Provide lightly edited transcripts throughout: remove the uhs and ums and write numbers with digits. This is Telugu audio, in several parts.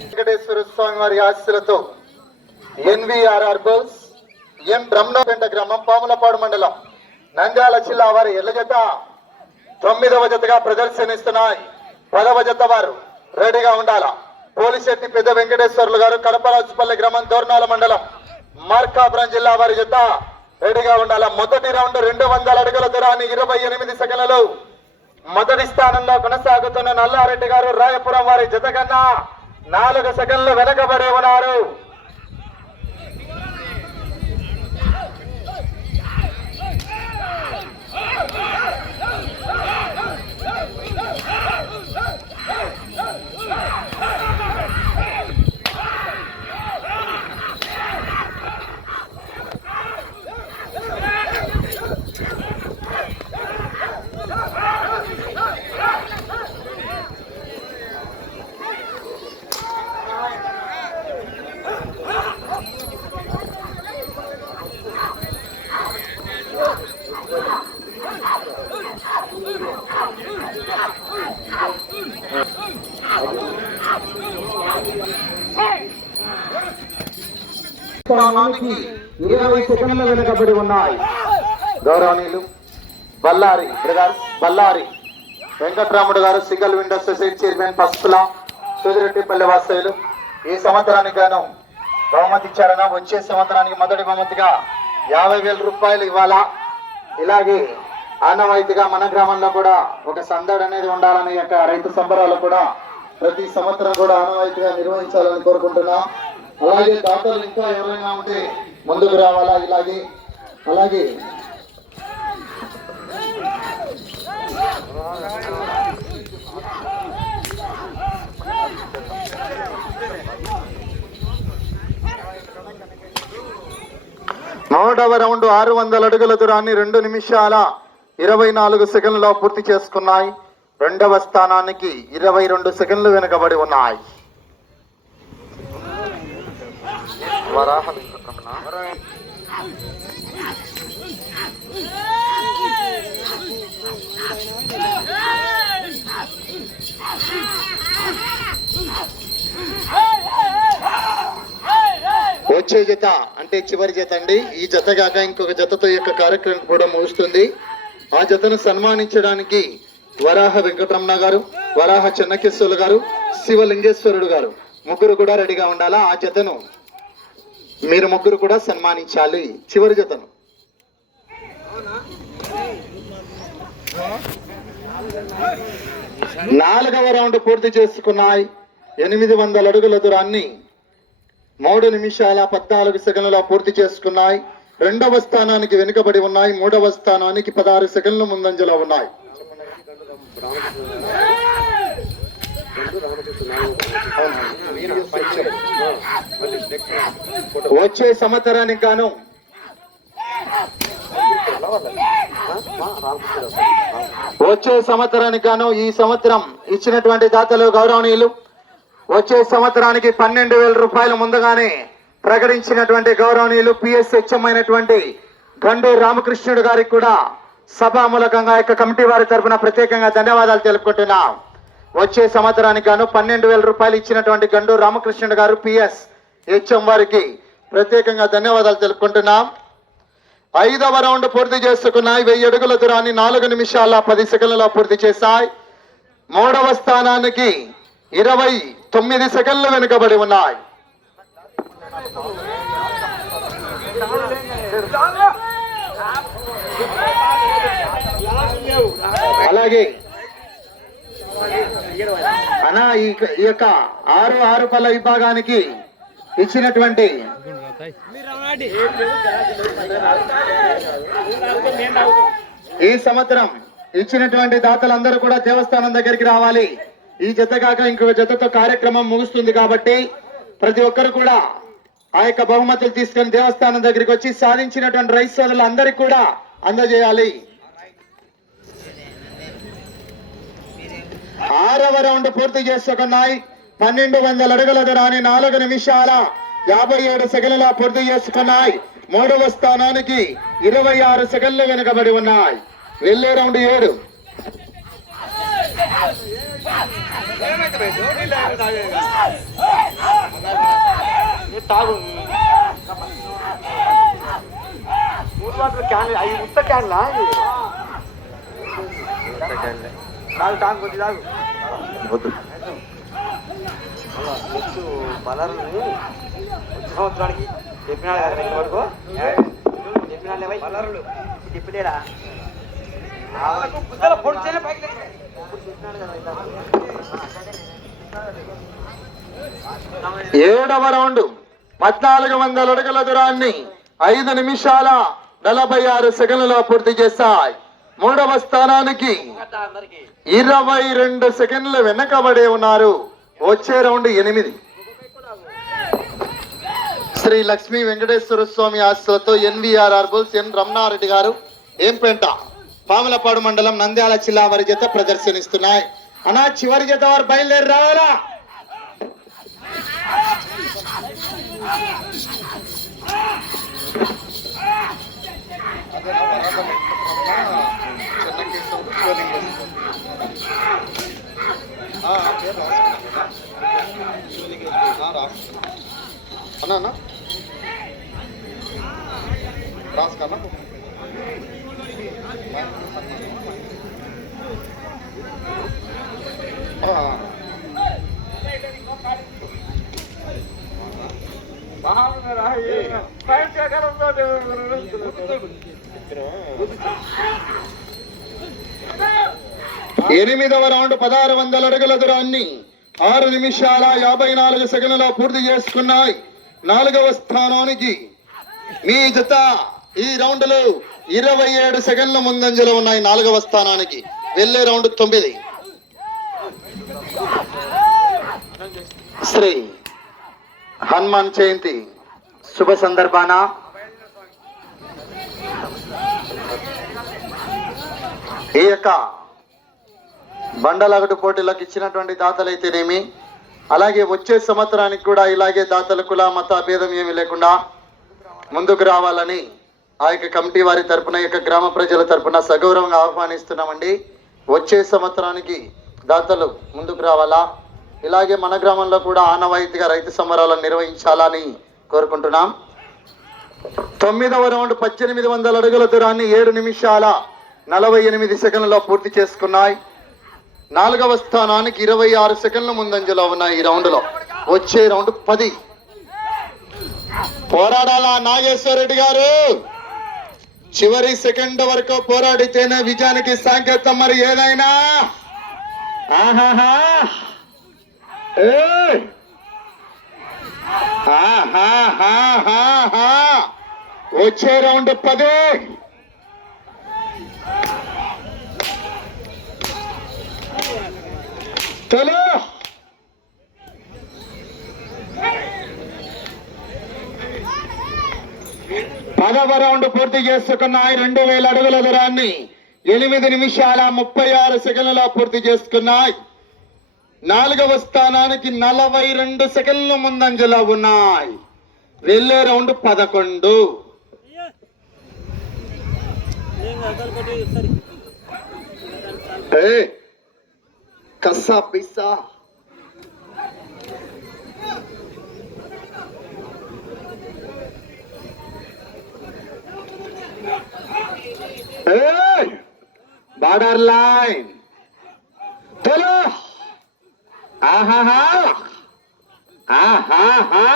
వెంకటేశ్వర స్వామి వారి ఆశీస్సులతో ఎన్వీఆర్ఆర్ గోల్స్ ఎం బ్రహ్మపేట గ్రామం పాములపాడు మండలం నంద్యాల జిల్లా వారి ఎల్ల జత 9వ జతగా ప్రదర్శనిస్తున్నాయి. 10వ జత వారు రెడీగా ఉండాలా. పోలిశెట్టి పెద్ద వెంకటేశ్వర్లు గారు కడపరాజుపల్లి గ్రామం దోర్నాల మండలం మార్కాపురం జిల్లా వారి జత రెడీగా ఉండాలా. మొదటి రౌండ్ 200 అడుగుల దూరాన్ని 28 సెకండ్లలో మొదటి స్థానంలో కొనసాగుతున్న నల్లారెడ్డి గారు రాయపురం వారి జత కన్నా 4 సెకండ్లు వెనకబడి ఉన్నారు. స్థానానికి 20 సెకండ్ల వెనుకబడి ఉన్నాయి. గౌరవనీయులు బల్లారి వెంకట్రాముడు గారు సింగిల్ విండో సొసైటీ చైర్మన్ పసుపుల సూదిరెడ్డిపల్లి వాస్తవ్యులు ఈ సంవత్సరానికి గాను బహుమతి ఇచ్చారన్న. వచ్చే సంవత్సరానికి మొదటి బహుమతిగా 50,000 రూపాయలు ఇవ్వాలా. ఇలాగే ఆనవాయితీగా మన గ్రామంలో కూడా ఒక సందడి అనేది ఉండాలని యొక్క రైతు సంబరాలు కూడా ప్రతి సంవత్సరం కూడా ఆనవాయితీగా నిర్వహించాలని కోరుకుంటున్నాం. అలాగే దాతలు ఇంకా ఎవరైనా ఉంటే ముందుకు రావాలా. అలాగే 3వ రౌండ్ 600 అడుగుల దూరాన్ని 2 నిమిషాల 24 సెకండ్లలో పూర్తి చేసుకున్నాయి. 2వ స్థానానికి 22 సెకండ్లు వెనుకబడి ఉన్నాయి. వచ్చే జత అంటే చివరి జత అండి. ఈ జత కాక ఇంకొక జతతో యొక్క కార్యక్రమం కూడా ముగుస్తుంది. ఆ జతను సన్మానించడానికి వరాహ వెంకటరమణ గారు, వరాహ చెన్నకేశ్వర్లు గారు, శివలింగేశ్వరుడు గారు ముగ్గురు కూడా రెడీగా ఉండాలా. ఆ జతను మీరు ముగ్గురు కూడా సన్మానించాలి. చివరి జతను 4వ రౌండ్ పూర్తి చేసుకున్నాయి. 800 అడుగుల దూరాన్ని 3 నిమిషాల 14 సెకండ్లలో పూర్తి చేసుకున్నాయి. 2వ స్థానానికి వెనుకబడి ఉన్నాయి. 3వ స్థానానికి 16 సెకండ్లు ముందంజలో ఉన్నాయి. వచ్చే సంవత్సరానికి గాను ఈ సంవత్సరం ఇచ్చినటువంటి దాతలు గౌరవనీయులు వచ్చే సంవత్సరానికి 12,000 రూపాయలు ముందుగానే ప్రకటించినటువంటి గౌరవనీయులు పిఎస్హెచ్ఎం అయినటువంటి గండు రామకృష్ణుడు గారికి కూడా సభామూలకంగా యొక్క కమిటీ వారి తరఫున ప్రత్యేకంగా ధన్యవాదాలు తెలుపుకుంటున్నాం. వచ్చే సంవత్సరానికి గాను 12,000 రూపాయలు ఇచ్చినటువంటి గండు రామకృష్ణుడు గారు పిఎస్హెచ్ఎం వారికి ప్రత్యేకంగా ధన్యవాదాలు తెలుపుకుంటున్నాం. 5వ రౌండ్ పూర్తి చేసుకున్నాయి. 1000 అడుగుల దూరాన్ని 4 నిమిషాల 10 సెకండ్లలో పూర్తి చేశాయి. 3వ స్థానానికి 29 సెకండ్లు వెనుకబడి ఉన్నాయి. అలాగే అనా ఈ యొక్క 6 పళ్ళ విభాగానికి ఇచ్చినటువంటి ఈ సంవత్సరం ఇచ్చినటువంటి దాతలందరూ కూడా దేవస్థానం దగ్గరికి రావాలి. ఈ జత కాక ఇంకొక జతతో కార్యక్రమం ముగుస్తుంది కాబట్టి ప్రతి ఒక్కరు కూడా ఆ యొక్క బహుమతులు తీసుకొని దేవస్థానం దగ్గరికి వచ్చి సాధించినటువంటి రైతు సోదరులు అందరికి కూడా అందజేయాలి. 6వ రౌండ్ పూర్తి చేసుకున్నాయి. 1200 అడుగుల దూరాన్ని 4 నిమిషాల 57 సెకండ్ల పూర్తి చేసుకున్నాయి. 3వ స్థానానికి 26 సెకండ్లు వెనుకబడి ఉన్నాయి. వెళ్ళే రౌండ్ 7. తాగు క్యాన్ అవి ఉత్త క్యాన్లా తాగు తాగు కొద్ది తాగు బలర్ని వచ్చే సంవత్సరానికి చెప్పినాడు కదా ఇంత వరకు చెప్పినా బలర్లు చెప్పలేడా ఏడవ రౌండ్ 1400 అడుగుల దూరాన్ని 5 నిమిషాల 46 సెకండ్లలో పూర్తి చేశాయి. మూడవ స్థానానికి 22 సెకండ్లు వెనకబడే ఉన్నారు. వచ్చే రౌండ్ 8. శ్రీ లక్ష్మీ వెంకటేశ్వర స్వామి ఆశలతో ఎన్వీఆర్ఆర్ బుల్స్ ఎన్ రమణారెడ్డి గారు ఏంపెంట పాములపాడు మండలం నంద్యాల జిల్లా వారి జత ప్రదర్శనిస్తున్నాయి. అన్నా చివరి జత వారు బయలుదేరి రావాలా? అన్నా రాసుకన్నా 8వ రౌండ్ 1600 అడుగుల దూరాన్ని 6 నిమిషాల 54 సెకండ్లలో పూర్తి చేసుకున్నాయి. 4వ స్థానానికి మీ జత ఈ రౌండ్ లో 27 సెకండ్ల ముందంజలో ఉన్నాయి. 4వ స్థానానికి వెళ్ళే రౌండ్ 9. శ్రీ హనుమాన్ జయంతి శుభ సందర్భాన ఈ యొక్క బండలగటు పోటీలకు ఇచ్చినటువంటి దాతలైతేనేమి, అలాగే వచ్చే సంవత్సరానికి కూడా ఇలాగే దాతల కుల మత భేదం ఏమీ లేకుండా ముందుకు రావాలని ఆ యొక్క కమిటీ వారి తరపున, యొక్క గ్రామ ప్రజల తరపున సగౌరవంగా ఆహ్వానిస్తున్నామండి. వచ్చే సంవత్సరానికి దాతలు ముందుకు రావాలా, ఇలాగే మన గ్రామంలో కూడా ఆనవాయితీగా రైతు సంబరాలను నిర్వహించాలని కోరుకుంటున్నాం. 9వ రౌండ్ 1800 అడుగుల దూరాన్ని 7 నిమిషాల 48 సెకండ్లలో పూర్తి చేసుకున్నాయి. 4వ స్థానానికి 26 సెకండ్ల ముందంజలో ఉన్నాయి. ఈ రౌండ్ లో వచ్చే రౌండ్ 10. పోరాడాలా నాగేశ్వరరెడ్డి గారు? చివరి సెకండ్ వరకు పోరాడితేనే విజయానికి సంకేతం. మరి ఏదైనా వచ్చే రౌండ్ 10. చలో 10వ రౌండ్ పూర్తి చేసుకున్నాయి. 2000 అడుగుల దూరాన్ని 8 నిమిషాల 36 సెకండ్లలో పూర్తి చేసుకున్నాయి. 4వ స్థానానికి 42 సెకండ్ల ముందంజలో ఉన్నాయి. వెళ్ళే రౌండ్ 11. కస్సా పిస్సా బార్డర్ లైన్. చలో ఆహాహా ఆహాహా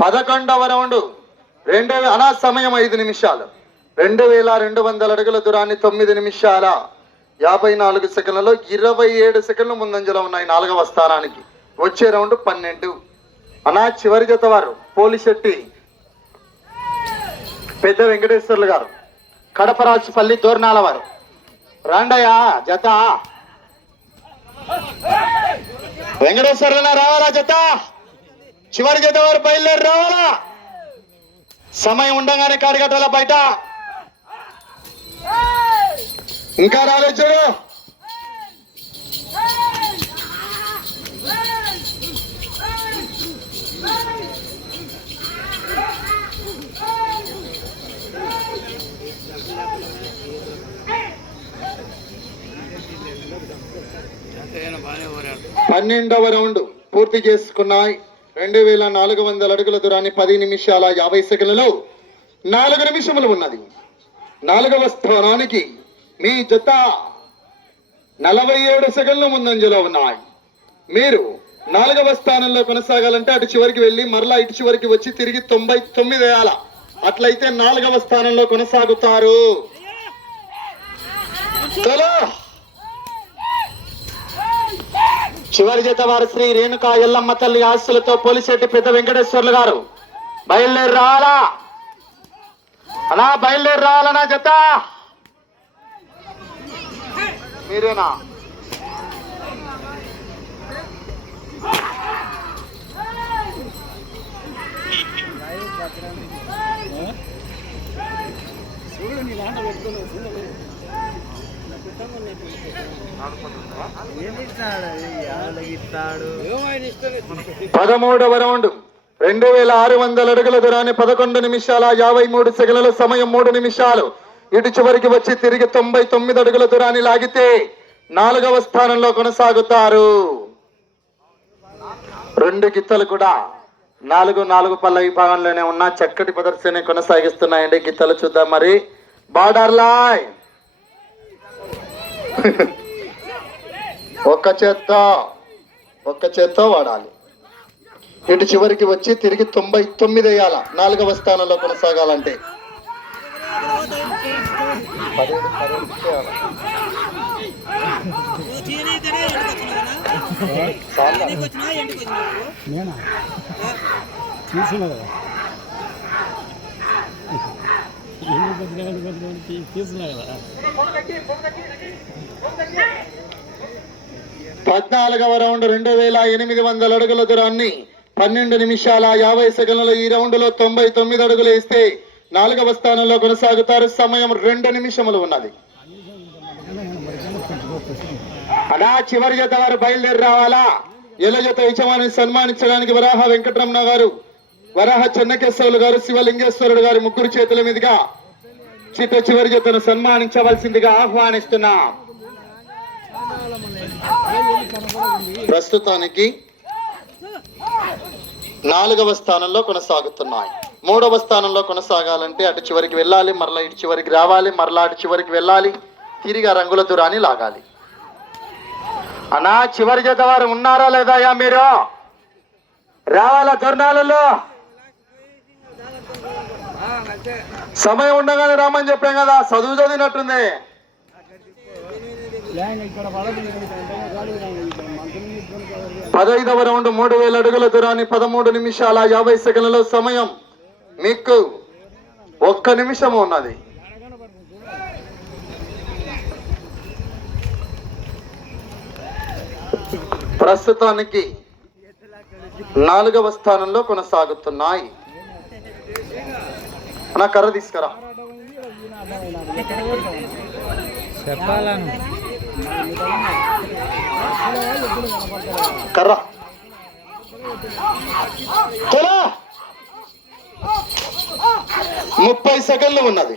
పదకొండవ రౌండ్ సమయం 5 నిమిషాలు. 2200 అడుగుల దూరాన్ని 9 నిమిషాల 54 సెకండ్లలో 27 సెకండ్ల ముందంజలో ఉన్నాయి. 4వ స్థానానికి వచ్చే రౌండ్ 12. చివరి జత వారు పోలిశెట్టి పెద్ద వెంకటేశ్వర్లు గారు కడపరాజుపల్లి దోర్నాల వారు. రాండయ్యా జత. వెంకటేశ్వర రావాలా జత. చివరి జత వారు బయలుదేరి రావాలా. సమయం ఉండగానే కాడిగట్టాల బయట. ఇంకా రాలేదు చూడు. పన్నెండవ రౌండ్ పూర్తి చేసుకున్నాయి. 2400 అడుగుల దూరాన్ని 10 నిమిషాల 50 సెకండ్లలో 4 నిమిషములు ఉన్నది. 4వ స్థానానికి మీ జత 47 సెకండ్ల ముందంజలో ఉన్నాయి. మీరు 4వ స్థానంలో కొనసాగాలంటే అటు చివరికి వెళ్ళి మరలా ఇటు చివరికి వచ్చి తిరిగి 99 వేయాల. అట్లయితే 4వ స్థానంలో కొనసాగుతారు. చలో చివరి జత వారు శ్రీ రేణుకా ఎల్లమ్మ తల్లి ఆస్తులతో పోలిశెట్టి పెద్ద వెంకటేశ్వర్లు గారు. బయలుదేరి రావాలా అలా, బయలుదేరి రావాలనా జత. మీరేనా? పదమూడవ రౌండ్ 2600 అడుగుల దూరాన్ని 11 నిమిషాల 53 సెకండ్ల సమయం 3 నిమిషాలు. ఇటు చివరికి వచ్చి తిరిగి 99 అడుగుల దూరాన్ని లాగితే 4వ స్థానంలో కొనసాగుతారు. 2 గిత్తలు కూడా 4 పళ్ళ విభాగంలోనే ఉన్న చక్కటి ప్రదర్శన కొనసాగిస్తున్నాయండి. గిత్తలు చూద్దాం మరి. బార్డర్ లైన్ ఒక్క చేత్తో వాడాలి. ఇటు చివరికి వచ్చి తిరిగి 99 వేయాల 4వ స్థానంలో కొనసాగాలంటే. పద్నాలుగవ రౌండ్ 2800 అడుగుల దూరాన్ని 12 నిమిషాల 50 సెకండ్లలో ఈ రౌండ్ లో 99 అడుగులు వేస్తే 4వ స్థానంలో కొనసాగుతారు. సమయం 2 నిమిషములు ఉన్నది. అలా చివరి జత వారు బయలుదేరి రావాలా. ఎల్ల జత యజమానిని సన్మానించడానికి వరాహ వెంకటరమణ గారు, వరాహ చెన్నకేశ్వరులు గారు, శివలింగేశ్వరుడు గారి ముగ్గురు చేతుల మీదుగా చివరి జతను సన్మానించవలసిందిగా ఆహ్వానిస్తున్నాం. ప్రస్తుతానికి 4వ స్థానంలో కొనసాగుతున్నాయి. 3వ స్థానంలో కొనసాగాలంటే అటు చివరికి వెళ్ళాలి, మరలా ఇటు చివరికి రావాలి, మరలా అటు చివరికి వెళ్ళాలి, తిరిగి ఆ రంగుల దూరాన్ని లాగాలి. అన్నా చివరి జత వారు ఉన్నారా లేదా? మీరు రావాలా తరుణాలలో? సమయం ఉండగానే రామని చెప్పాం కదా, చదువు చదివినట్టుంది. 15వ రౌండ్ 3000 అడుగుల దూరాన్ని 13 నిమిషాల 50 సెకండ్లలో సమయం మీకు 1 నిమిషం ఉన్నది. ప్రస్తుతానికి 4వ స్థానంలో కొనసాగుతున్నాయి. నా కర్ర తీసుకురా. కర్ర 30 సెకండ్లు ఉన్నది.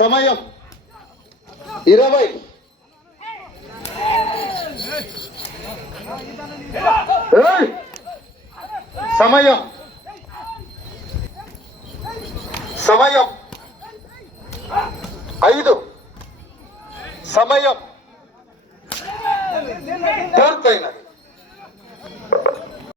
సమయం 20. సమయం 5. సమయం పూర్తయినది.